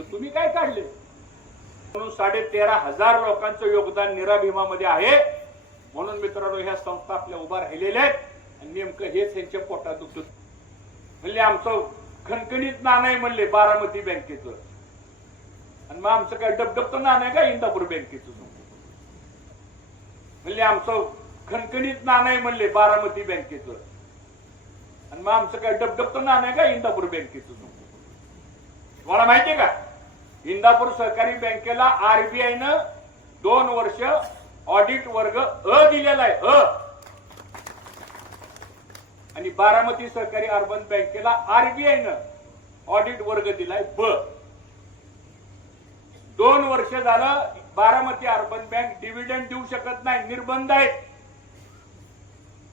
दुखतं तुम्ही काय काढले? म्हणून 13,500 लोकांचं योगदान निराभिमामध्ये आहे. म्हणून मित्रांनो ह्या संस्था आपल्या उभा राहिलेल्या आहेत आणि नेमकं हेच त्यांच्या पोटात दुखतं. म्हणले आमचं खणखणीत नाणं आहे म्हणले बारामती बँकेचं, आणि मग आमचं काय डबडबतं नाणं आहे का इंदापूर बँकेचं? म्हणले आमचं खणखणीत नाणं आहे म्हणले बारामती बँकेचं, आणि मग आमचं काय डबडबतं नाणं आहे का इंदापूर बँकेचं? तुम्हाला माहितीये का इंदापूर सहकारी बँकेला आरबीआयनं 2 वर्ष ऑडिट वर्ग अ दिलेला आहे अ, आणि बारामती सहकारी अर्बन बँकेला आरबीआयनं ऑडिट वर्ग दिलाय ब. 2 वर्ष झालं बारामती अर्बन बँक डिव्हिडंड देऊ शकत नाही, निर्बंध आहे.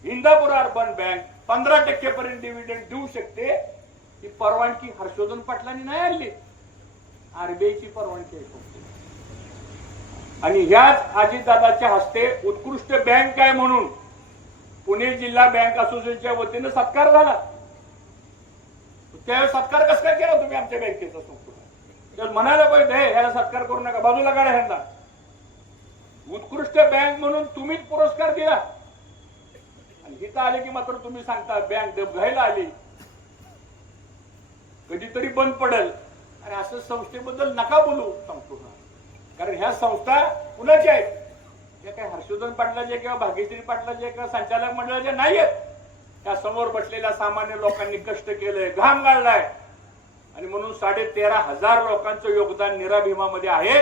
इंदापूर अर्बन बँक 15% पर्यंत डिव्हिडंड देऊ शकते. ही परवानगी हर्षवर्धन पाटलांनी नाही आणली, आरबीआयची परवानगी आहे. आणि ह्याच अजितदादाच्या हस्ते उत्कृष्ट बँक आहे म्हणून पुणे जिल्हा बँक असोसिएशनच्या वतीनं सत्कार झाला. त्यावेळेस सत्कार कसं काय केला तुम्ही आमच्या बँकेचा? संपूर्ण म्हणायला पाहिजे ह्याला सत्कार करू नका, बाजूला काढा ह्यांना. उत्कृष्ट बँक म्हणून तुम्हीच पुरस्कार दिला आणि इथं आले की मात्र तुम्ही सांगता बँक डबघायला आली, कधीतरी बंद पडेल. आणि असं संस्थेबद्दल नका बोलू संपूर्ण, कारण ह्या संस्था कुणाच्या आहेत? त्या काही हर्षवर्धन पाटलाच्या किंवा भाग्यश्री पाटलाच्या किंवा संचालक मंडळाच्या नाही आहेत. त्या समोर बसलेल्या सामान्य लोकांनी कष्ट केलंय, घाम गाळलाय, आणि म्हणून 13,500 लोकांचं योगदान निराभिमामध्ये आहे.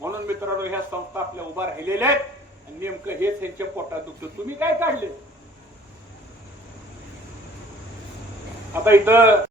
म्हणून मित्रांनो ह्या संस्था आपल्या उभा राहिलेल्या आहेत आणि नेमकं हेच त्यांच्या पोटात दुखतं तुम्ही काय काढले? आता इथं